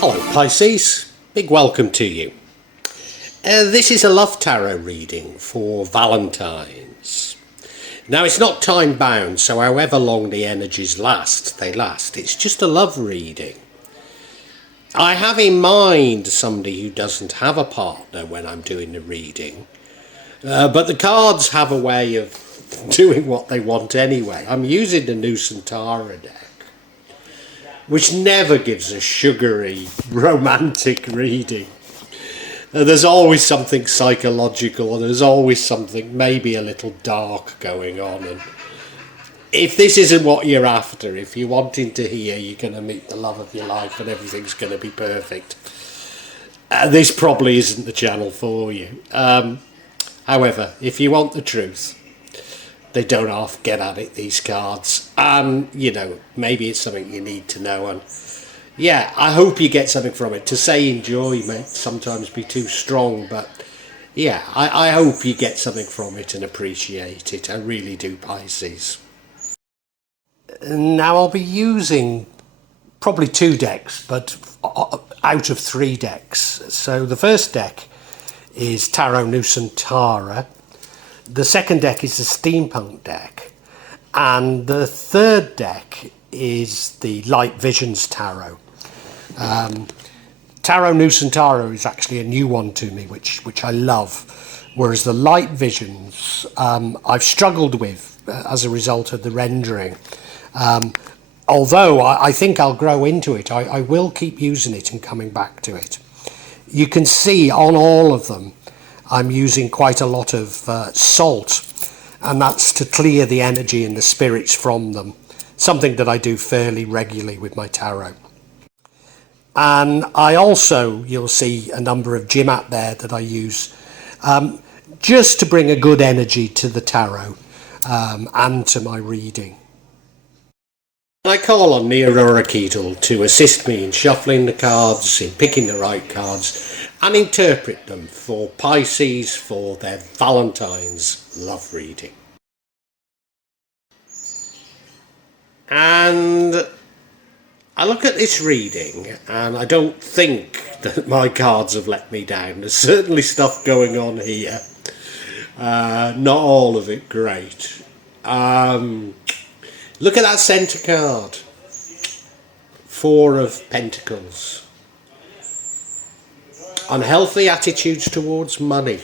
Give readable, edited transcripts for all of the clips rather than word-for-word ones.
Hello Pisces, big welcome to you. This is a love tarot reading for Valentines. Now it's not time bound, so however long the energies last, they last. It's just a love reading. I have in mind somebody who doesn't have a partner when I'm doing the reading, but the cards have a way of doing what they want anyway. I'm using the Nusantara deck, which never gives a sugary, romantic reading. There's always something psychological, and there's always something maybe a little dark going on. And if this isn't what you're after, if you're wanting to hear you're going to meet the love of your life and everything's going to be perfect, this probably isn't the channel for you. However, if you want the truth, they don't half get at it, these cards. And, you know, maybe it's something you need to know. And, yeah, I hope you get something from it. To say enjoy may sometimes be too strong, but, yeah, I hope you get something from it and appreciate it. I really do, Pisces. Now, I'll be using probably 2 decks, but out of 3 decks. So the first deck is Tarot Nusantara. The second deck is the Steampunk deck, and the third deck is the Light Visions Tarot. Tarot Nusantara is actually a new one to me, which I love, whereas the Light Visions I've struggled with as a result of the rendering. Although I think I'll grow into it, I will keep using it and coming back to it. You can see on all of them I'm using quite a lot of salt, and that's to clear the energy and the spirits from them, something that I do fairly regularly with my tarot. And I also, you'll see a number of Jimat there that I use just to bring a good energy to the tarot and to my reading. I call on Nia Orakeedle to assist me in shuffling the cards, in picking the right cards, and interpret them for Pisces for their Valentine's love reading. And I look at this reading and I don't think that my cards have let me down. There's certainly stuff going on here. Not all of it great. Look at that centre card. 4 of Pentacles. Unhealthy attitudes towards money.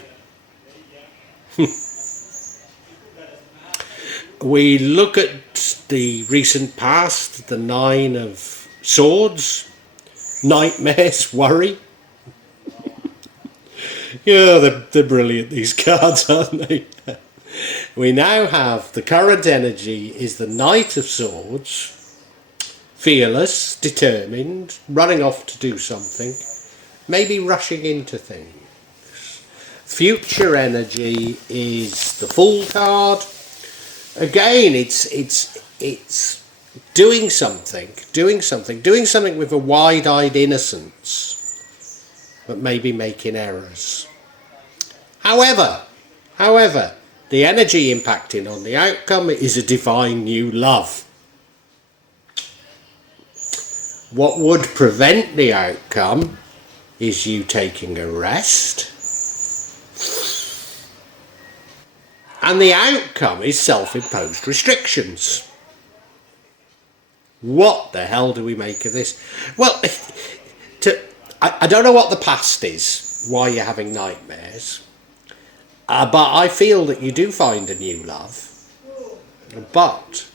We look at the recent past, the 9 of Swords, nightmares, worry. Yeah, they're brilliant, these cards, aren't they? We now have the current energy is the Knight of Swords, fearless, determined, running off to do something, maybe rushing into things. Future energy is the Fool card. Again, it's doing something with a wide-eyed innocence, but maybe making errors. However, the energy impacting on the outcome is a divine new love. What would prevent the outcome is you taking a rest. And the outcome is self-imposed restrictions. What the hell do we make of this? Well, I don't know what the past is, why you're having nightmares. But I feel that you do find a new love, but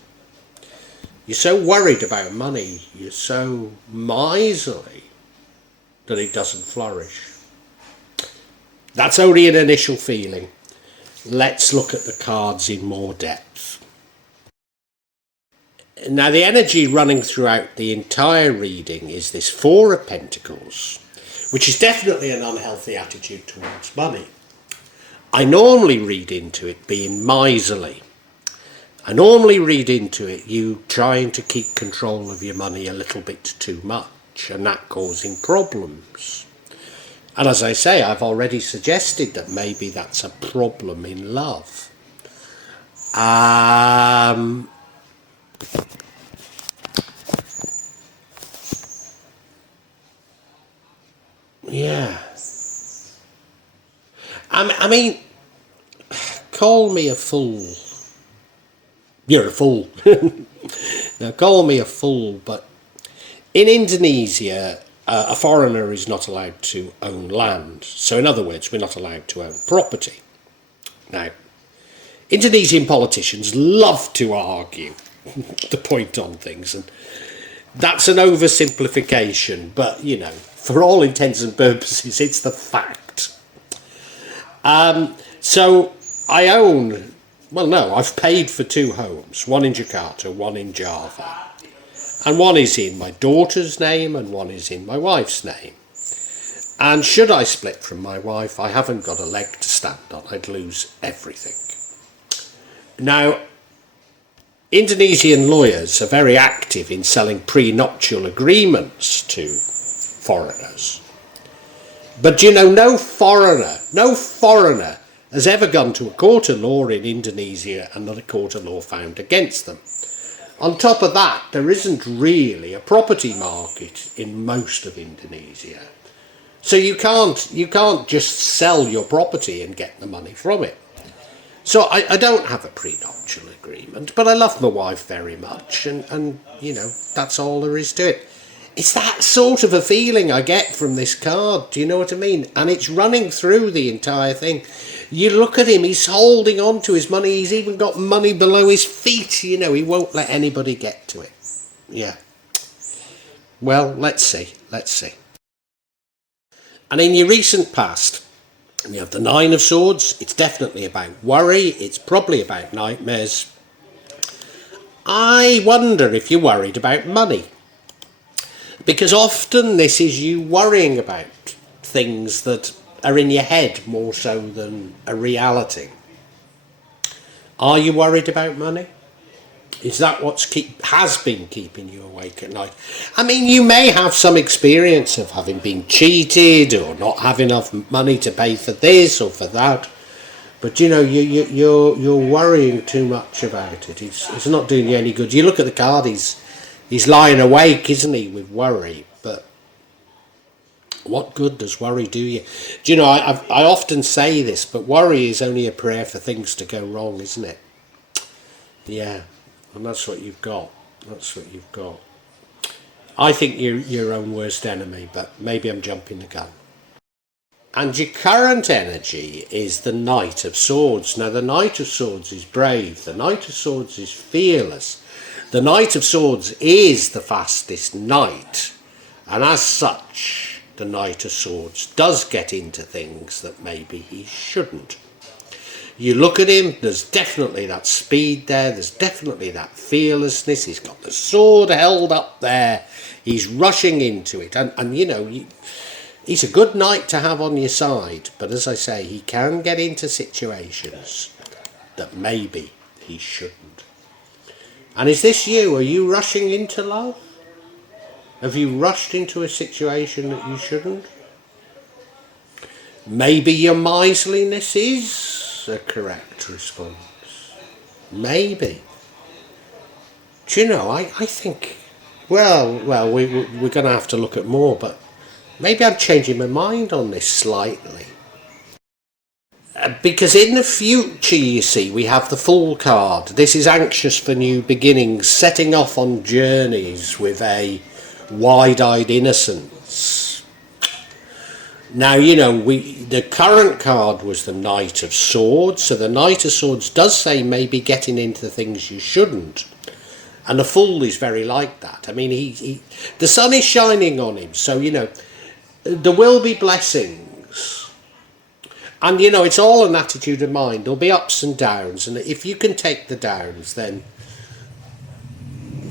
you're so worried about money, you're so miserly that it doesn't flourish. That's only an initial feeling. Let's look at the cards in more depth. Now, the energy running throughout the entire reading is this 4 of Pentacles, which is definitely an unhealthy attitude towards money. I normally read into it being miserly. I normally read into it you trying to keep control of your money a little bit too much, and that causing problems. And as I say, I've already suggested that maybe that's a problem in love. Yeah. I mean, call me a fool. You're a fool. Now, call me a fool, but in Indonesia, a foreigner is not allowed to own land. So, in other words, we're not allowed to own property. Now, Indonesian politicians love to argue the point on things, and that's an oversimplification, but you know, for all intents and purposes, it's the fact. So I own, well, no, I've paid for 2 homes, one in Jakarta, one in Java, and one is in my daughter's name and one is in my wife's name. And should I split from my wife, I haven't got a leg to stand on. I'd lose everything. Now, Indonesian lawyers are very active in selling prenuptial agreements to foreigners. But you know, no foreigner has ever gone to a court of law in Indonesia and not a court of law found against them. On top of that, there isn't really a property market in most of Indonesia. So you can't just sell your property and get the money from it. So I don't have a prenuptial agreement, but I love my wife very much, and you know, that's all there is to it. It's that sort of a feeling I get from this card, do you know what I mean? And it's running through the entire thing. You look at him, he's holding on to his money, he's even got money below his feet, you know, he won't let anybody get to it. Yeah. Well, let's see. And in your recent past, you have the 9 of Swords. It's definitely about worry. It's probably about nightmares. I wonder if you're worried about money. Because often this is you worrying about things that are in your head more so than a reality. Are you worried about money? Is that what has been keeping you awake at night? I mean, you may have some experience of having been cheated or not having enough money to pay for this or for that, but you know, you're worrying too much about it. It's not doing you any good. You look at the card; he's lying awake, isn't he, with worry? But what good does worry do you? Do you know? I often say this, but worry is only a prayer for things to go wrong, isn't it? Yeah. And that's what you've got. I think you're your own worst enemy, but maybe I'm jumping the gun. And your current energy is the Knight of Swords. Now, the Knight of Swords is brave. The Knight of Swords is fearless. The Knight of Swords is the fastest knight. And as such, the Knight of Swords does get into things that maybe he shouldn't. You look at him, there's definitely that speed there, there's definitely that fearlessness, he's got the sword held up there, he's rushing into it, and you know, he's a good knight to have on your side, but as I say, he can get into situations that maybe he shouldn't. And is this you? Are you rushing into love? Have you rushed into a situation that you shouldn't? Maybe your miserliness is a correct response. Maybe. Do you know, I think, well, we're going to have to look at more, but maybe I'm changing my mind on this slightly. Because in the future, you see, we have the Fool card. This is anxious for new beginnings, setting off on journeys with a wide-eyed innocence. Now, you know, the current card was the Knight of Swords, so the Knight of Swords does say maybe getting into things you shouldn't. And the Fool is very like that. I mean, the sun is shining on him, so, you know, there will be blessings. And, you know, it's all an attitude of mind. There'll be ups and downs, and if you can take the downs, then,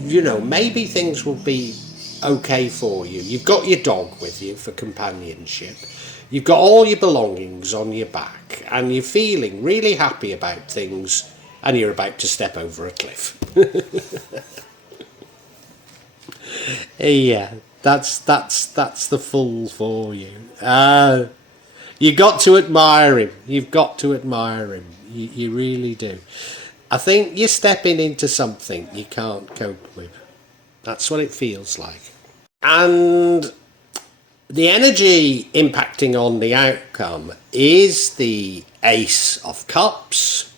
you know, maybe things will be okay for you. You've got your dog with you for companionship. You've got all your belongings on your back, and you're feeling really happy about things, and you're about to step over a cliff. Yeah, that's the Fool for you. You got to admire him. You've got to admire him. You really do. I think you're stepping into something you can't cope with. That's what it feels like. And The energy impacting on the outcome is the Ace of Cups,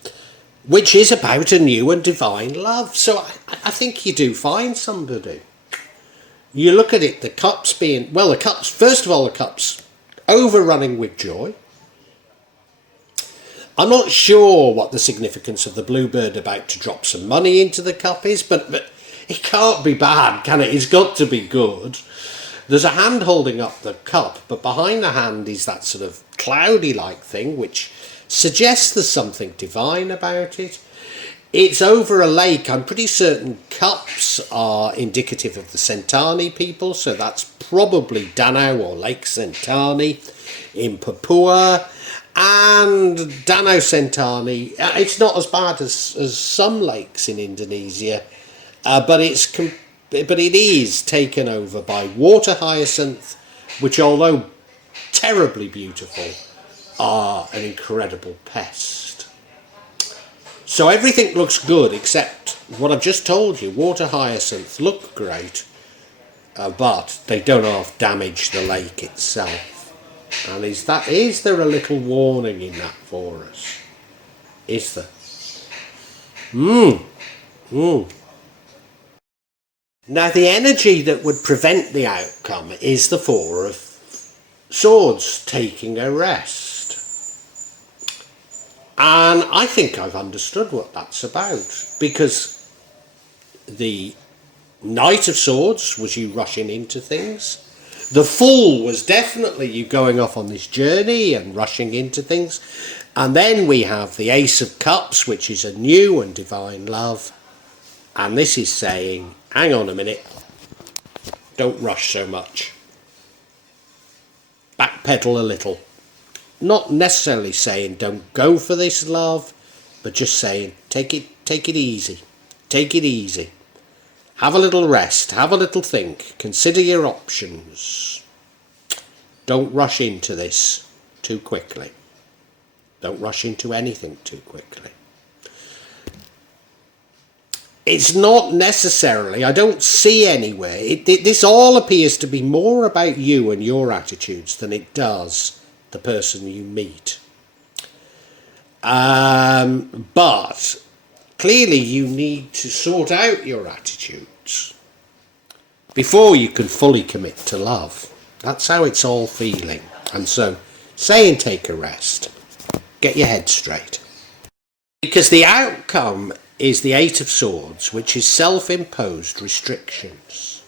which is about a new and divine love. So I think you do find somebody. You look at it, the cups being, well, the cups, first of all, the cups overrunning with joy. I'm not sure what the significance of the bluebird about to drop some money into the cup is, but it can't be bad, can it? It's got to be good. There's a hand holding up the cup, but behind the hand is that sort of cloudy-like thing, which suggests there's something divine about it. It's over a lake. I'm pretty certain cups are indicative of the Sentani people, so that's probably Danau or Lake Sentani in Papua. And Danau Sentani, it's not as bad as some lakes in Indonesia, but it is taken over by water hyacinth, which, although terribly beautiful, are an incredible pest. So everything looks good except what I've just told you. Water hyacinth look great, but they don't half damage the lake itself. And is there a little warning in that for us? Is there? Now the energy that would prevent the outcome is the Four of Swords taking a rest. And I think I've understood what that's about, because the Knight of Swords was you rushing into things. The Fool was definitely you going off on this journey and rushing into things. And then we have the Ace of Cups, which is a new and divine love. And this is saying, hang on a minute, don't rush so much. Backpedal a little. Not necessarily saying don't go for this love, but just saying take it easy. Take it easy. Have a little rest, have a little think, consider your options. Don't rush into this too quickly. Don't rush into anything too quickly. It's not necessarily, I don't see anywhere, this all appears to be more about you and your attitudes than it does the person you meet. But clearly you need to sort out your attitudes before you can fully commit to love. That's how it's all feeling. And so, say and take a rest. Get your head straight. Because the outcome is the Eight of Swords, which is self-imposed restrictions.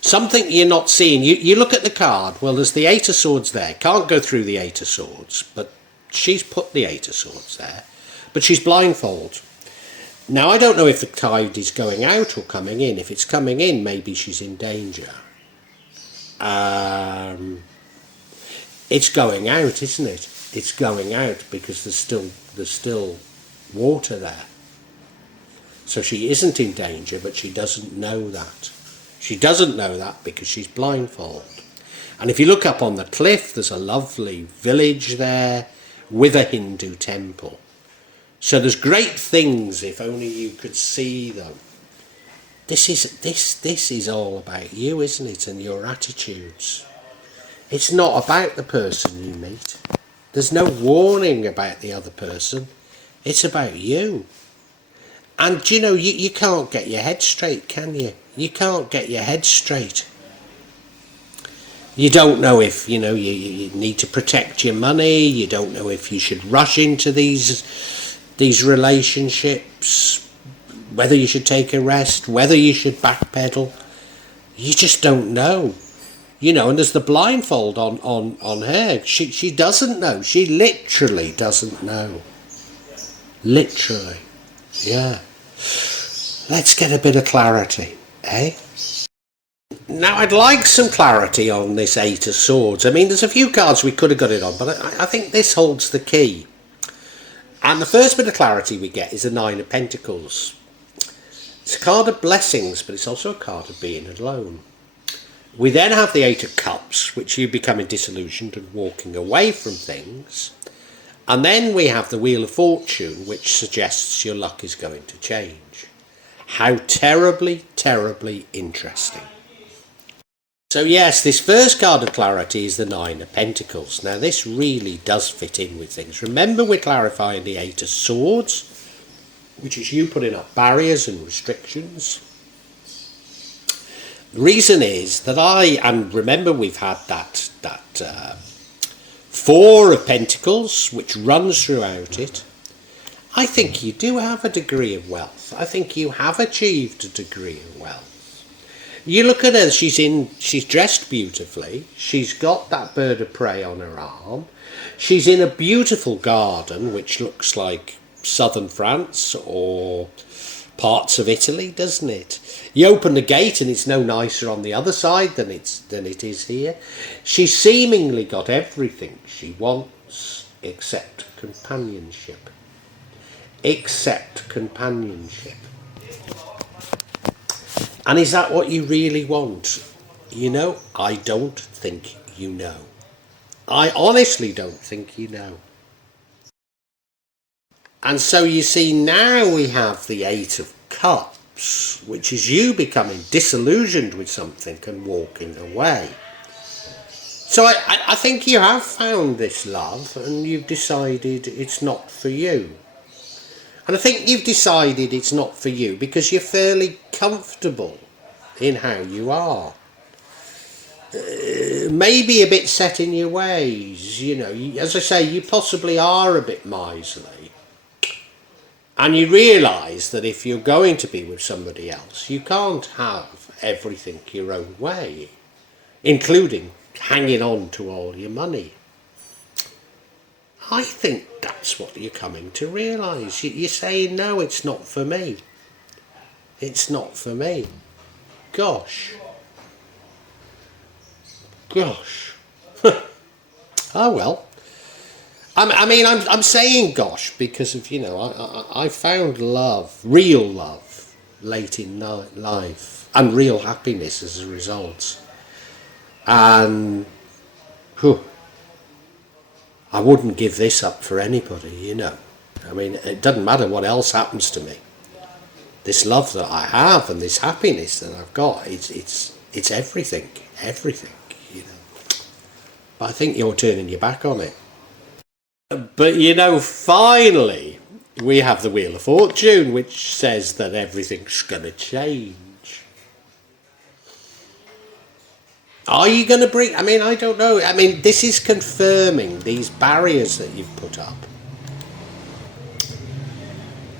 Something you're not seeing. You look at the card, well, there's the Eight of Swords there. Can't go through the Eight of Swords, but she's put the Eight of Swords there. But she's blindfolded. Now, I don't know if the tide is going out or coming in. If it's coming in, maybe she's in danger. It's going out, isn't it? It's going out because there's still water there. So she isn't in danger, but she doesn't know that. She doesn't know that because she's blindfolded. And if you look up on the cliff, there's a lovely village there with a Hindu temple. So there's great things if only you could see them. This is all about you, isn't it, and your attitudes. It's not about the person you meet. There's no warning about the other person. It's about you. And, you know, you can't get your head straight, can you? You can't get your head straight. You don't know if, you know, you need to protect your money. You don't know if you should rush into these relationships, whether you should take a rest, whether you should backpedal. You just don't know. You know, and there's the blindfold on her. She doesn't know. She literally doesn't know. Literally. Yeah. Let's get a bit of clarity, eh? Now, I'd like some clarity on this Eight of Swords. I mean, there's a few cards we could have got it on, but I think this holds the key. And the first bit of clarity we get is the Nine of Pentacles. It's a card of blessings, but it's also a card of being alone. We then have the Eight of Cups, which you becoming disillusioned and walking away from things. And then we have the Wheel of Fortune, which suggests your luck is going to change. How terribly, terribly interesting. So yes, this first card of clarity is the Nine of Pentacles. Now this really does fit in with things. Remember, we're clarifying the Eight of Swords, which is you putting up barriers and restrictions. The reason is that and remember we've had that Four of Pentacles, which runs throughout it. I think you do have a degree of wealth. I think you have achieved a degree of wealth. You look at her, she's dressed beautifully. She's got that bird of prey on her arm. She's in a beautiful garden, which looks like southern France or parts of Italy, doesn't it? You open the gate and it's no nicer on the other side than it is here. She's seemingly got everything she wants except companionship. Except companionship. And is that what you really want? You know, I don't think you know. I honestly don't think you know. And so you see, now we have the Eight of Cups, which is you becoming disillusioned with something and walking away. So I think you have found this love and you've decided it's not for you. And I think you've decided it's not for you because you're fairly comfortable in how you are. Maybe a bit set in your ways, you know. As I say, you possibly are a bit miserly. And you realise that if you're going to be with somebody else, you can't have everything your own way, including hanging on to all your money. I think that's what you're coming to realise. You're saying, no, it's not for me. It's not for me. Gosh. Gosh. Oh well. I'm saying gosh because of, you know, I found love, real love, late in life, and real happiness as a result. And I wouldn't give this up for anybody, you know. I mean, it doesn't matter what else happens to me. This love that I have and this happiness that I've got, it's everything, you know. But I think you're turning your back on it. But, you know, finally, we have the Wheel of Fortune, which says that everything's going to change. Are you going to bring... I mean, I don't know. I mean, this is confirming these barriers that you've put up.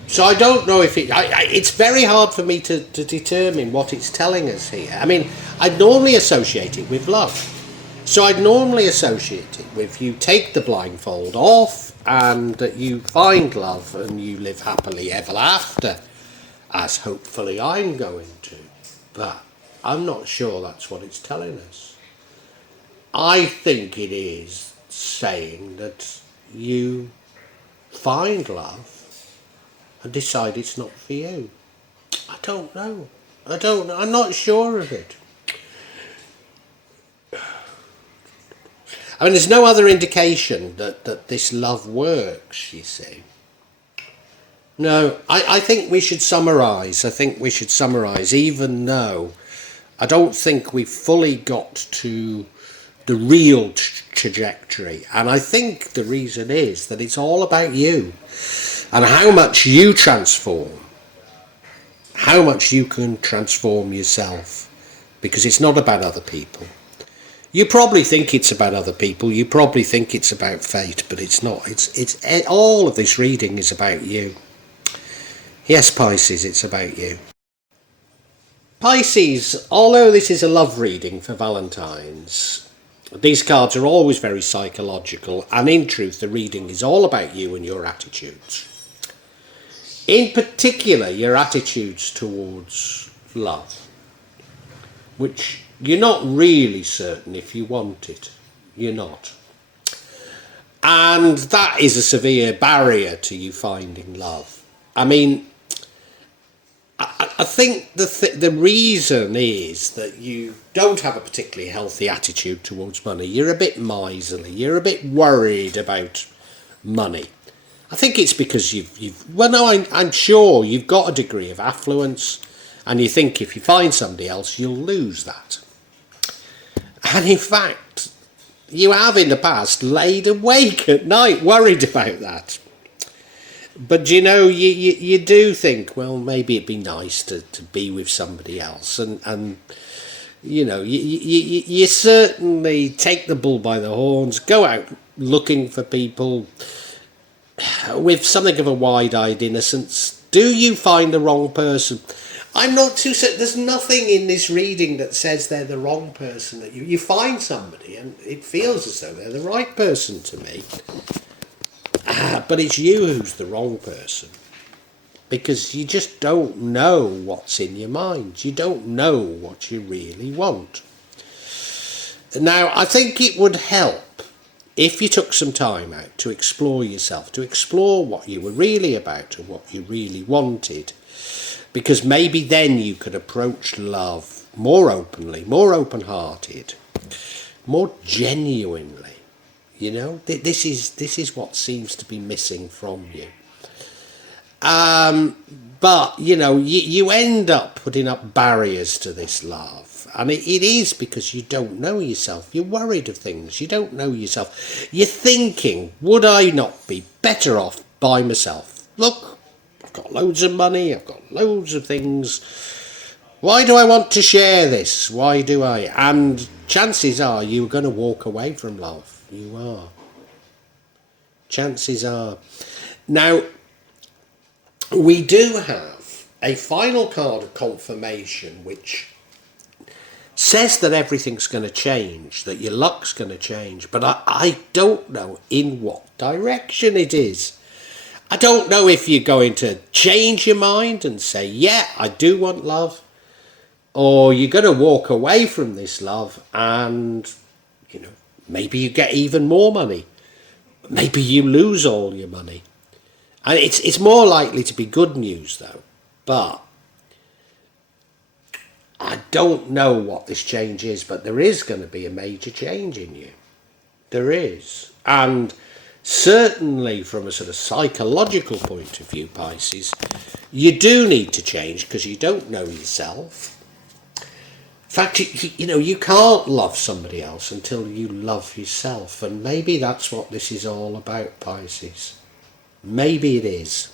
So I don't know if it's very hard for me to determine what it's telling us here. I mean, I'd normally associate it with love. So I'd normally associate it with you take the blindfold off and you find love and you live happily ever after, as hopefully I'm going to. But I'm not sure that's what it's telling us. I think it is saying that you find love and decide it's not for you. I don't know. I'm not sure of it. I mean, there's no other indication that this love works, you see. No, I think we should summarise. Even though I don't think we've fully got to the real trajectory. And I think the reason is that it's all about you and how much you transform. How much you can transform yourself. Because it's not about other people. You probably think it's about other people. You probably think it's about fate, but it's not. It's all of this reading is about you. Yes, Pisces, it's about you. Pisces, although this is a love reading for Valentines, these cards are always very psychological, and in truth, the reading is all about you and your attitudes. In particular, your attitudes towards love, which you're not really certain if you want it. You're not. And that is a severe barrier to you finding love. I mean, I think the reason is that you don't have a particularly healthy attitude towards money. You're a bit miserly. You're a bit worried about money. I think it's because I'm sure you've got a degree of affluence and you think if you find somebody else, you'll lose that. And in fact, you have in the past laid awake at night worried about that. But you do think, well, maybe it'd be nice to be with somebody else. And you certainly take the bull by the horns, go out looking for people with something of a wide-eyed innocence. Do you find the wrong person? I'm not too certain. There's nothing in this reading that says they're the wrong person. That you find somebody and it feels as though they're the right person to me. But it's you who's the wrong person. Because you just don't know what's in your mind. You don't know what you really want. Now, I think it would help if you took some time out to explore yourself, to explore what you were really about and what you really wanted. Because maybe then you could approach love more openly, more open-hearted, more genuinely. This is what seems to be missing from you. But you end up putting up barriers to this love, and it is because you don't know yourself. You're worried of things. You don't know yourself. You're thinking, would I not be better off by myself? Look, I've got loads of money. I've got loads of things. Why do I want to share this? Why do I? And chances are you're going to walk away from love. You are. Chances are. Now, we do have a final card of confirmation which says that everything's going to change, that your luck's going to change, but I don't know in what direction it is. I don't know if you're going to change your mind and say, yeah, I do want love, or you're going to walk away from this love and, maybe you get even more money. Maybe you lose all your money. And it's more likely to be good news, though. But I don't know what this change is, but there is going to be a major change in you. There is. And certainly from a sort of psychological point of view, Pisces, you do need to change because you don't know yourself. In fact, you can't love somebody else until you love yourself. And maybe that's what this is all about, Pisces. Maybe it is.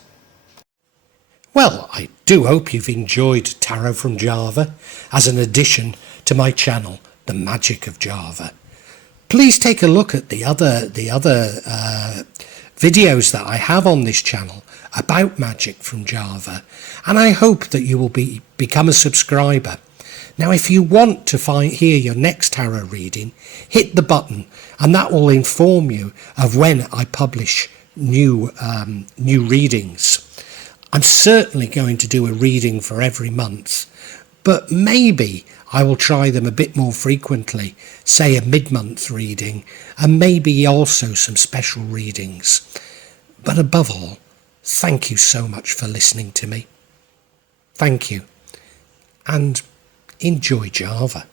Well, I do hope you've enjoyed Tarot from Java as an addition to my channel, The Magic of Java. Please take a look at the other videos that I have on this channel about magic from Java, and I hope that you will become a subscriber. Now, if you want to hear your next tarot reading, hit the button, and that will inform you of when I publish new readings. I'm certainly going to do a reading for every month, but maybe I will try them a bit more frequently, say a mid-month reading, and maybe also some special readings. But above all, thank you so much for listening to me. Thank you, and enjoy Java.